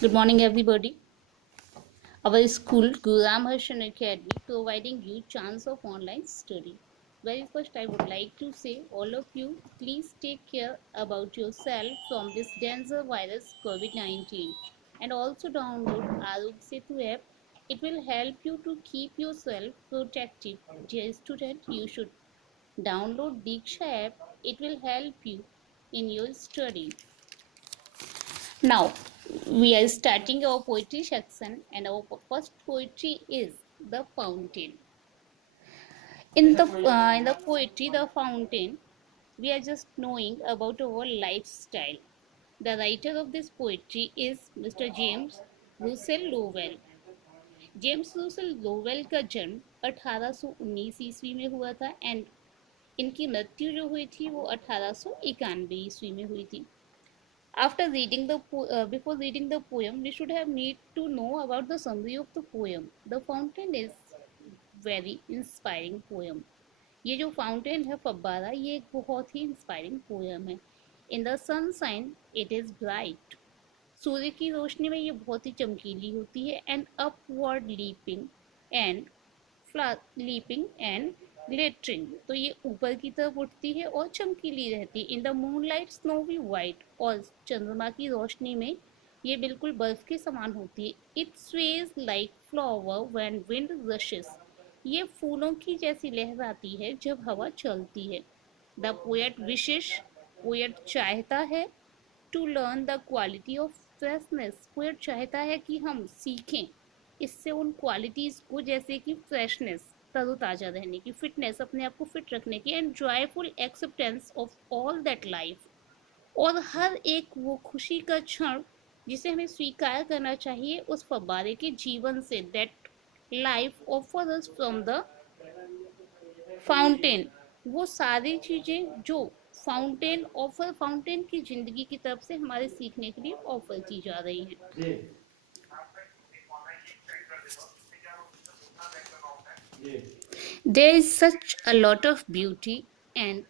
Good morning, everybody. Our school, Guram Harshan Academy, providing you chance of online study. Very first, I would like to say, all of you, please take care about yourself from this danger virus COVID-19, and also download Arog Setu app. It will help you to keep yourself protected. Dear student, you should download Diksha app. It will help you in your study. Now, we are starting our poetry section, and our first poetry is The Fountain. In the poetry The Fountain, we are just knowing about our lifestyle. The writer of this poetry is Mr. James Russell Lowell. James रूसल Lowell का जन्म 1819 ईस्वी में हुआ था and इनकी मृत्यु जो हुई थी वो 1891 ईस्वी में हुई थी. After reading before reading the poem, we should have need to know about the summary of the poem. The fountain is very inspiring poem. ये जो फाउंटेन है फब्बारा ये एक बहुत ही इंस्पायरिंग पोएम है. In the sunshine it is bright. सूर्य की रोशनी में ये बहुत ही चमकीली होती है. And upward leaping and glittering, तो ये ऊपर की तरफ उठती है और चमकीली रहती है. In the moonlight snowy white, और चंद्रमा की रोशनी में ये बिल्कुल बर्फ के समान होती है. It Suez like flower when wind rashes, ये फूलों की जैसी लहराती है जब हवा चलती है. द पोएट विशेष, पोएट चाहता है to learn the quality of freshness, poet चाहता है कि हम सीखें इससे उन क्वालिटीज़ को, जैसे कि फ्रेशनेस, तरोताज़ा रहने की, फिटनेस, अपने आप को फिट रखने की, and joyful acceptance of all that life, और हर एक वो खुशी का क्षण जिसे हमें स्वीकार करना चाहिए उस फव्वारे के जीवन से. That life offer us from the fountain, वो सारी चीज़ें जो फाउंटेन की जिंदगी की तरफ से हमारे सीखने के लिए ऑफर की जा रही हैं. There is such a lot of beauty and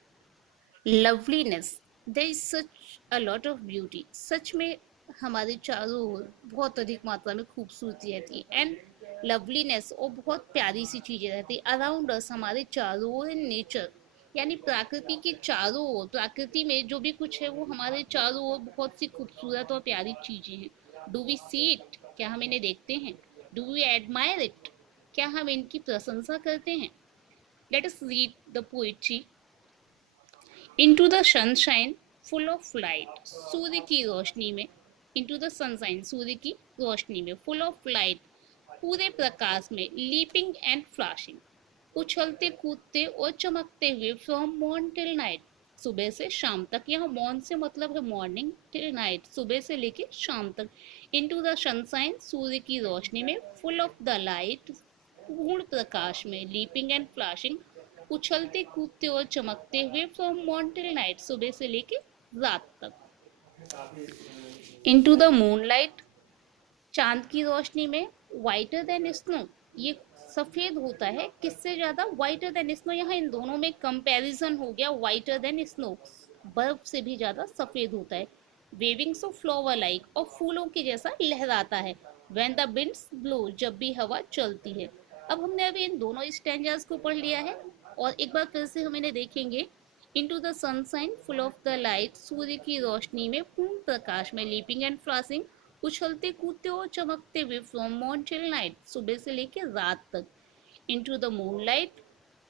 loveliness. There is such a lot of beauty. सच में हमारे चारों ओर बहुत अधिक मात्रा में खूबसूरती रहती है. एंड लवलीनेस, और बहुत प्यारी सी चीज़ें रहती है अराउंड अस, हमारे चारों ओर. इन नेचर, यानी प्रकृति के चारों ओर, प्रकृति में जो भी कुछ है वो हमारे चारों ओर बहुत सी खूबसूरत और प्यारी चीज़ें हैं. डू वी सी इट, क्या हम इन्हें देखते हैं? डू वी एडमायर इट, क्या हम इनकी प्रशंसा करते हैं? Let us read the poetry. Into the sunshine full of light, सूर्य की रोशनी में. इनटू द सनशाइन, सूर्य की रोशनी में. फुल ऑफ लाइट, पूरे प्रकाश में. लीपिंग एंड फ्लैशिंग, उछलते कूदते और चमकते हुए. फ्रॉम मॉर्न टिल नाइट, सुबह से शाम तक. यहाँ मॉर्न से मतलब है मॉर्निंग, टिल नाइट सुबह से लेके शाम तक. इनटू द सनशाइन, सूर्य की रोशनी में. फुल ऑफ द लाइट, पूर्ण प्रकाश में. लीपिंग एंड फ्लैशिंग, उछलते कूदते और चमकते हुए. फ्रॉम मॉर्न टिल नाइट, सुबह से लेके रात तक. इनटू द मूनलाइट, चांद की रोशनी में. वाइटर देन स्नो, ये सफेद होता है किससे ज्यादा? Whiter than snow. यहाँ इन दोनों में कंपैरिजन हो गया. वाइटर देन स्नो, बर्फ से भी ज्यादा सफेद होता है. वेविंग्स ऑफ फ्लावर लाइक, और फूलों के जैसा लहराता है. व्हेन द विंड्स ब्लो, जब भी हवा चलती है. अब हमने अभी इन दोनों स्टैंजास को पढ़ लिया है और एक बार फिर से हम इन्हें देखेंगे. Into the sunshine full of the light, सूर्य की रोशनी में, पूर्ण प्रकाश में. लीपिंग एंड फ्लैशिंग, उछलते कूदते और चमकते हुए. फ्रॉम मॉर्न टिल नाइट, सुबह से लेकर रात तक. इनटू द मूनलाइट,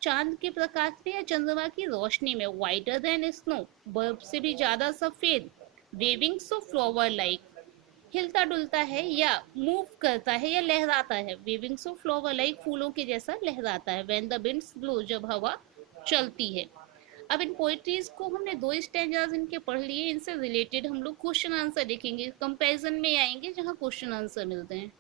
चांद के प्रकाश में या चंद्रमा की रोशनी में. वाइटर देन स्नो, बर्फ से भी ज्यादा सफेद. वेविंग्स ऑफ फ्लावर लाइक, हिलता डुलता है या मूव करता है या लहराता है. वेविंग्स ऑफ फ्लावर लाइक, फूलों के जैसा लहराता है. व्हेन द विंड्स ब्लो, जब हवा चलती है. अब इन पोइट्रीज को हमने दो स्टैंजाज इनके पढ़ लिए. इनसे रिलेटेड हम लोग क्वेश्चन आंसर देखेंगे. कंपैरिजन में आएंगे जहाँ क्वेश्चन आंसर मिलते हैं.